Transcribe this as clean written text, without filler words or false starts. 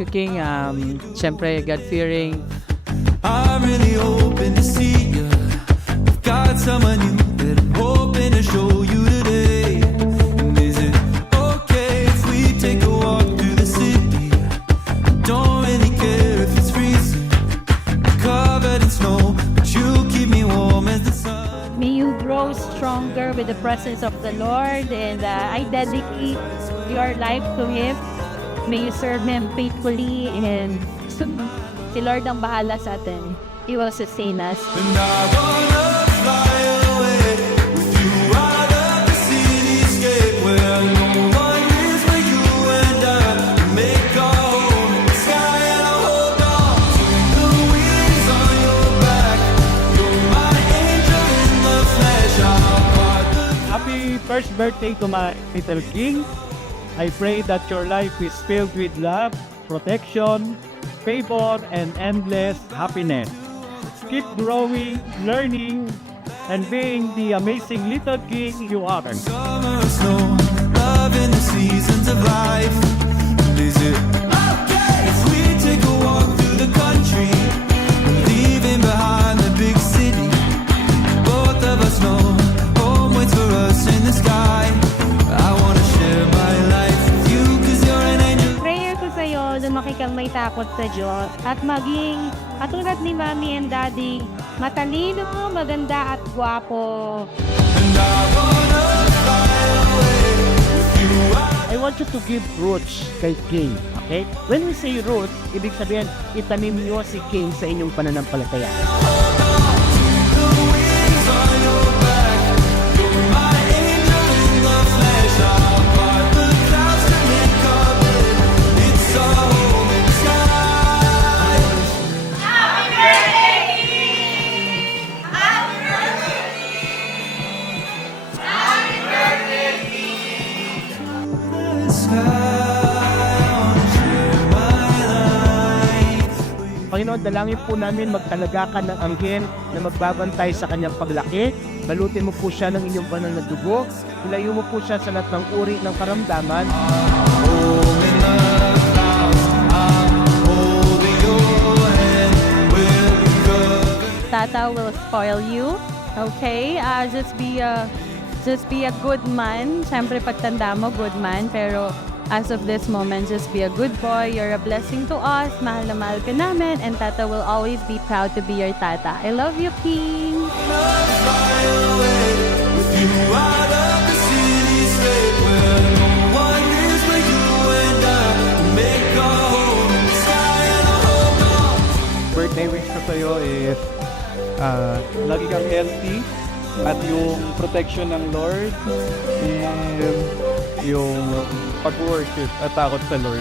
cooking. Siyempre, God-fearing. I'm really hoping to see you. I've got someone new that I'm hoping to show you today. And is it okay if we take a walk through the city? I don't really care if it's freezing, covered in snow, but you keep me warm as the sun. May you grow stronger with the presence of the Lord, and I dedicate your life to Him. May you serve Him faithfully, and si Lord ang bahala sa atin. He will sustain us. And I wanna fly away with you out of the cityscape where no one is but you and I. Make our home in the sky and I'll hold on to the wings on your back. You're my angel in the flesh. I'll part the Happy first birthday to my little king. I pray that your life is filled with love, protection, favor, and endless happiness. Keep growing, learning, and being the amazing little king you are. summer or snow, love in the seasons of life. Is it okay if we take a walk through the country, leaving behind the big city? Both of us know home waits for us in the sky. I wanna share my life with you 'cause you're an angel. Prayer ko sa'yo, lumaki kang may takot sa Diyos at maging katulad ni Mommy and Daddy, matalino, maganda at gwapo. And I wanna fly away with you out. I want you to give roots kay King, okay? When we say roots, ibig sabihin, itanim niyo si King sa inyong pananampalataya. The wings on your back. You're my angel in the flesh. I'll part the clouds to make our bed. It's our home in the sky. The sky, I wanna share my life. Panginoon, dalangin po namin magtalaga ka ng anghel na magbabantay sa kanyang paglaki. Balutin mo po siya ng inyong banal na dugo. Ilayo mo po siya sa lahat ng uri ng karamdaman. Home in the clouds, I'm holding your hand. We're covered. Tata will spoil you. Okay? Just be a good man. Siyempre, pagtanda mo, good man. Pero as of this moment, just be a good boy. You're a blessing to us. Mahal na mahal ka namin. And Tata will always be proud to be your Tata. I love you, King! Fly away with you out of the cityscape where no one is but you and I. Make our home in the sky and I'll hold on. Birthday wish ko sa'yo is lagi kang healthy at yung protection ng Lord and yung pag-worship at takot sa Lord.